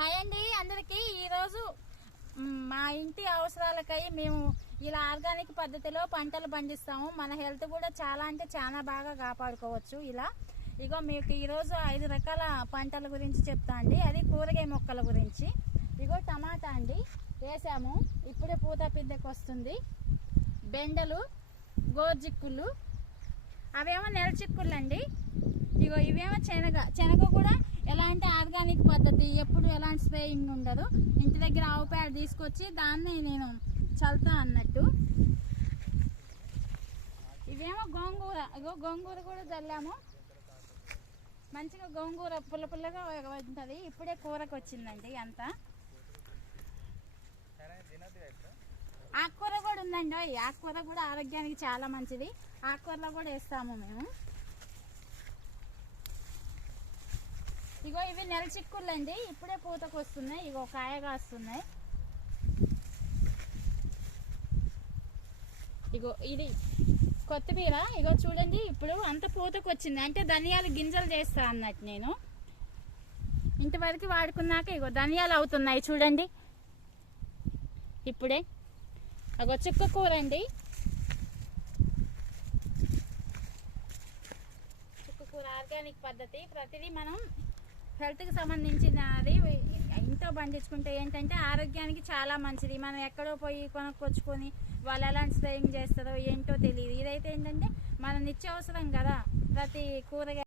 Hi అండి అందరికీ. ఈరోజు మా ఇంటి అవసరాలకై మేము ఇలా ఆర్గానిక్ పద్ధతిలో పంటలు పండిస్తాము. మన హెల్త్ కూడా చాలా అంటే చాలా బాగా కాపాడుకోవచ్చు. ఇలా ఇగో మీకు ఈరోజు 5 రకాల పంటల గురించి చెప్తా అండి. అది కూరగాయ మొక్కల గురించి. ఇగో టమాటా అండి వేసాము, ఇప్పుడే పూత పిద్దెకి వస్తుంది. బెండలు, గోర్జిక్కులు, అవేమో నెల చిక్కుళ్ళు అండి. ఇగో ఇవేమో శనగ కూడా ఎలాంటి ఆర్గానిక్ పద్ధతి, ఎప్పుడు ఎలాంటి స్ప్రేయింగ్ ఉండదు. ఇంటి దగ్గర ఆవు పేడ తీసుకొచ్చి దాన్ని నేను చల్లుతా అన్నట్టు. ఇవేమో గోంగూర, ఇగో గోంగూర కూడా చల్లాము. మంచిగా గోంగూర పుల్ల పుల్లగా ఉంటుంది. ఇప్పుడే కూరకు వచ్చిందండి అంతా. ఆకుకూర కూడా ఉందండి. ఆకుకూర కూడా ఆరోగ్యానికి చాలా మంచిది. ఆకుకూరలో కూడా వేస్తాము మేము. ఇగో ఇవి నెల చిక్కుళ్ళు అండి, ఇప్పుడే పూతకు వస్తున్నాయి. ఇగో కాయగా వస్తున్నాయి. ఇగో ఇది కొత్తిమీర, ఇగో చూడండి ఇప్పుడు అంత పూతకు వచ్చింది. అంటే ధనియాల గింజలు చేస్తా అన్నట్టు నేను. ఇంతవరకు వాడుకున్నాక ఇగో ధనియాలు అవుతున్నాయి చూడండి ఇప్పుడే. అగో చుక్క కూర అండి, చుక్క కూర ఆర్గానిక్ పద్ధతి. ప్రతిదీ మనం హెల్త్కి సంబంధించినది ఇంట్లో పండించుకుంటే ఏంటంటే ఆరోగ్యానికి చాలా మంచిది. మనం ఎక్కడో పోయి కొనుక్కొచ్చుకొని వాళ్ళు ఎలాంటి స్ప్రేయింగ్ చేస్తారో ఏంటో తెలియదు. ఇదైతే ఏంటంటే మన నిత్యావసరం కదా. ప్రతి కూరగాయ